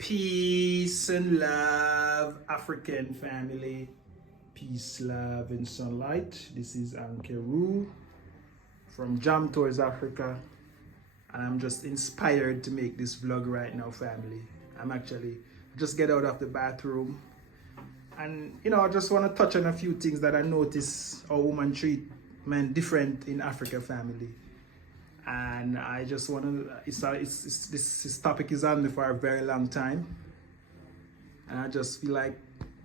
Peace and love, African family. Peace, love, and sunlight. This is Ankeru from Jam Tours Africa, and I'm just inspired to make this vlog right now, family. I'm actually just get out of the bathroom, and I just want to touch on a few things that I notice how women treat men different in Africa, family. And I just want to, this topic is on me for a very long time, and I just feel like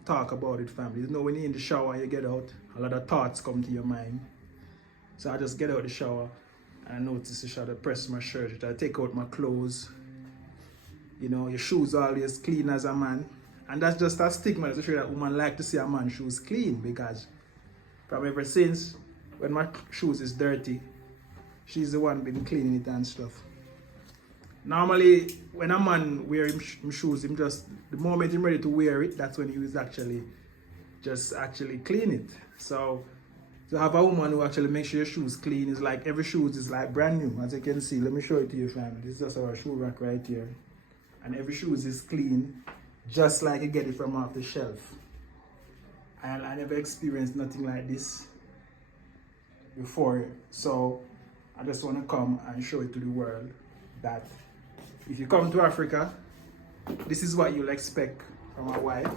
talk about it, family. When you're in the shower and you get out, a lot of thoughts come to your mind. So I just get out the shower and I notice I should press my shirt, I take out my clothes. Your shoes are always clean as a man, and that's just a stigma to show that women like to see a man's shoes clean, because from ever since when my shoes is dirty, she's the one been cleaning it and stuff. Normally, when a man wear him shoes, him just, the moment he's ready to wear it, that's when he was actually clean it. So to have a woman who actually makes sure your shoes clean is like every shoes is like brand new, as you can see. Let me show it to you, family. This is just our shoe rack right here, and every shoes is clean, just like you get it from off the shelf. And I never experienced nothing like this before, so I just want to come and show it to the world that if you come to Africa, this is what you'll expect from a wife.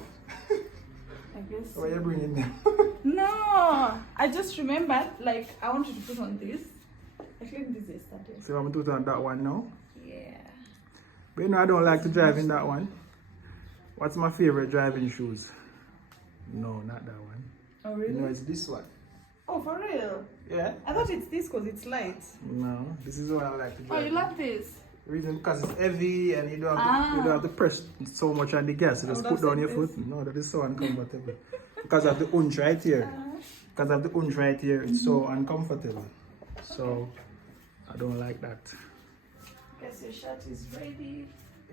I guess. Why are you bringing them? No, I just remembered, like, I wanted to put on this. I cleaned this yesterday. So I'm going to put on that one now? Yeah. But I don't like to drive in that one. What's my favorite driving shoes? No, not that one. Oh, really? It's this one. Oh, for real? Yeah. I thought it's this because it's light. No, this is what I like to drive. Oh, you love this? Reason because it's heavy and you don't have to press so much on the gas. You just put down your foot. No, that is so uncomfortable. Because of the unch right here. Because of the unch right here, it's so uncomfortable. So I don't like that. Guess your shirt is ready.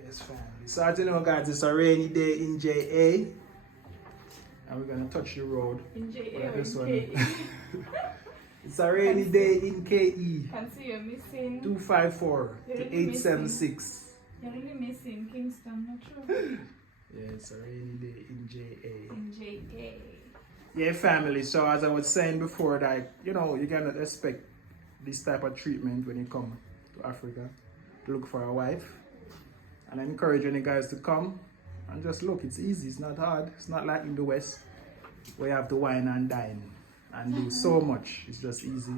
Yes, family. So as you know, guys, it's a rainy day in JA. And we're gonna touch the road. In JA or this in one. KE? It's a rainy day in KE. Can see you're missing. 254 You're to really 876. You're really missing Kingston, not true? Yeah, it's a rainy day in JA. In JA. Yeah, family. So as I was saying before, that you cannot expect this type of treatment when you come to Africa to look for a wife. And I encourage any guys to come and just look. It's easy. It's not hard. It's not like in the West where you have to wine and dine and do so much. It's just easy.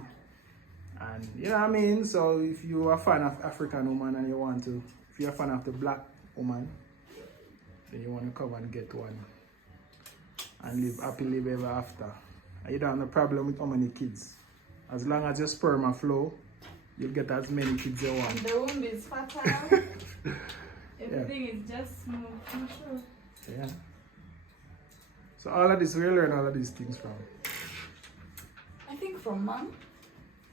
And you know what I mean? So if you're a fan of African woman and you want to, if you're a fan of the black woman, then you want to come and get one and live happily ever after. And you don't have no problem with how many kids. As long as your sperm flow, you'll get as many kids you want. And the womb is fertile. Everything is just smooth. Not true. Yeah. So all of this, where you learn all of these things from? I think from mom.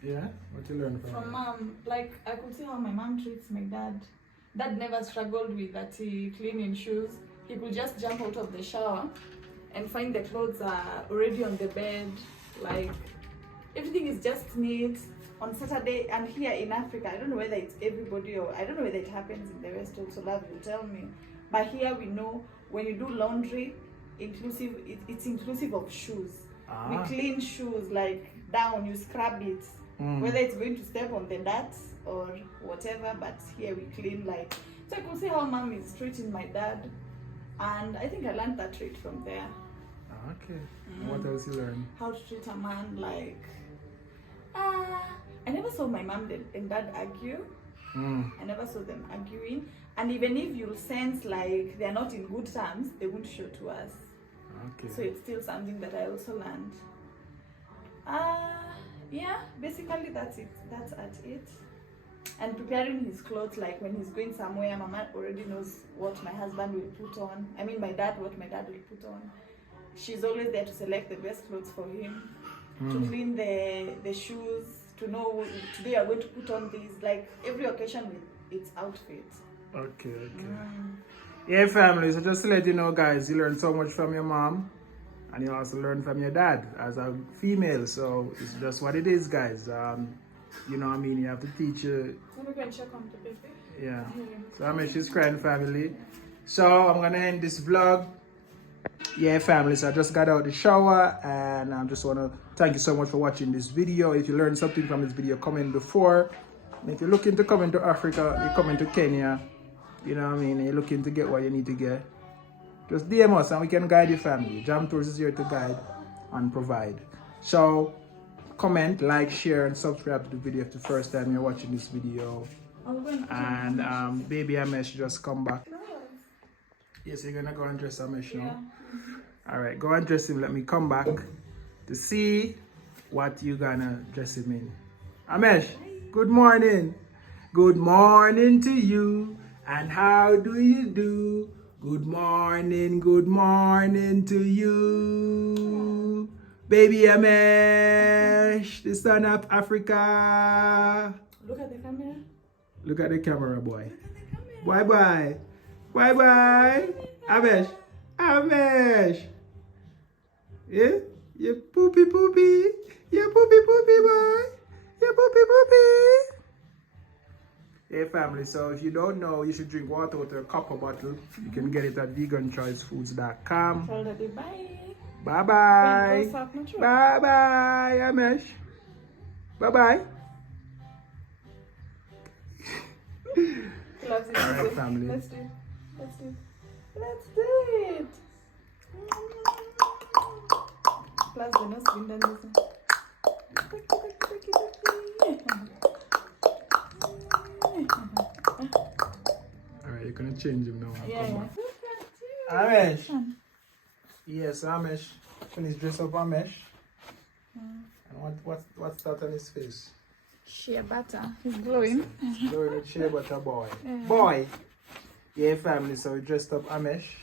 Yeah? What you learn from? From mom. Like, I could see how my mom treats my dad. Dad never struggled with that cleaning shoes. He could just jump out of the shower and find the clothes are already on the bed. Like, everything is just neat. On Saturday, and here in Africa, I don't know whether it's everybody or I don't know whether it happens in the West also, love will tell me. But here we know when you do laundry, it's inclusive of shoes. We clean shoes, like down, you scrub it. Whether it's going to step on the dirt or whatever, but here we clean like. So I could see how mom is treating my dad, and I think I learned that trait from there. Okay. What else you learn? How to treat a man, like I never saw my mom and dad argue. I never saw them arguing. And even if you'll sense like they're not in good terms, they won't show to us. Okay. So it's still something that I also learned. Yeah, basically that's it. That's at it. And preparing his clothes, like when he's going somewhere, mama already knows what my husband will put on. I mean my dad, what my dad will put on. She's always there to select the best clothes for him. To clean the shoes, to know today I'm going to put on these, like every occasion with its outfit. Okay. Yeah, family, so just to let you know, guys, you learn so much from your mom and you also learn from your dad as a female, so it's just what it is, guys. You know what I mean? You have to teach her. Let me go and check on the baby. Yeah. So I mean, she's crying, family. So I'm gonna end this vlog. Yeah, family, so I just got out of the shower and I just want to thank you so much for watching this video. If you learned something from this video, comment before. And if you're looking to come into Africa, you come into Kenya, you know what I mean, and you're looking to get what you need to get, just DM us and we can guide your family. Jam Tours is here to guide and provide. So comment, like, share and subscribe to the video if the first time you're watching this video. And baby Amesh just come back. Yes, you're gonna go and dress Amesh now? Yeah. Alright, go and dress him. Let me come back to see what you gonna dress him in. Amesh, good morning. Good morning to you. And how do you do? Good morning to you. Baby Amesh, the son of Africa. Look at the camera. Look at the camera, boy. Bye bye. Bye bye. Amesh. Amesh. Yeah? You poopy poopy. You poopy poopy boy. You poopy poopy. Hey family, so if you don't know, you should drink water with a copper bottle. You can get it at veganchoicefoods.com. Tell Daddy bye. Bye bye. Bye bye, Amesh. Bye bye. Loves it. Alright, family. Let's do it. Let's do it. Let's do it. Plus the nose been done this one. Alright, you're gonna change him now. Yeah. Amesh. Yes, Amesh. Finish dress up Amesh. And what's that on his face? Shea butter. He's glowing. He's glowing with shea butter, boy. Yeah. Boy. Yeah, family. So we dressed up Amesh.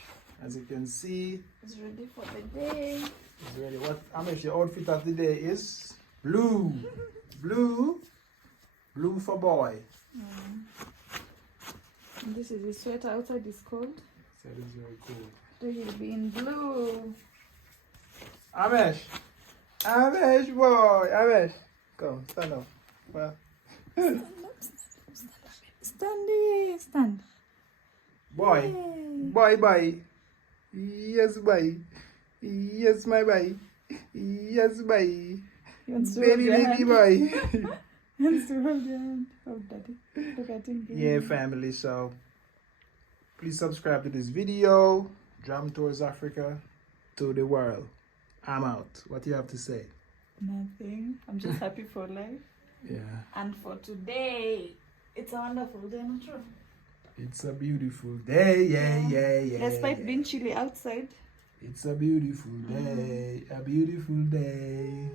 As you can see. He's ready for the day. He's ready. What Amesh, your outfit of the day is blue. Blue. Blue for boy. And this is his sweater. Outside is cold. So it is very cool. So he'll be in blue. Amesh. Amesh, boy. Amesh. Come, stand up. Well. Stand up. Stand. Stand. Boy. Yay. Boy. Yes, boy. Yes, my boy. Yes, boy. He wants to hold your Baby hand. boy. He wants to hold your hand. Oh, Daddy. Look at him. Yeah, family. So please subscribe to this video. Jam Tours Africa to the world. I'm out. What do you have to say? Nothing. I'm just happy for life. Yeah. And for today, it's a wonderful day, not true? It's a beautiful day. Yeah. Despite being chilly outside. It's a beautiful day. A beautiful day.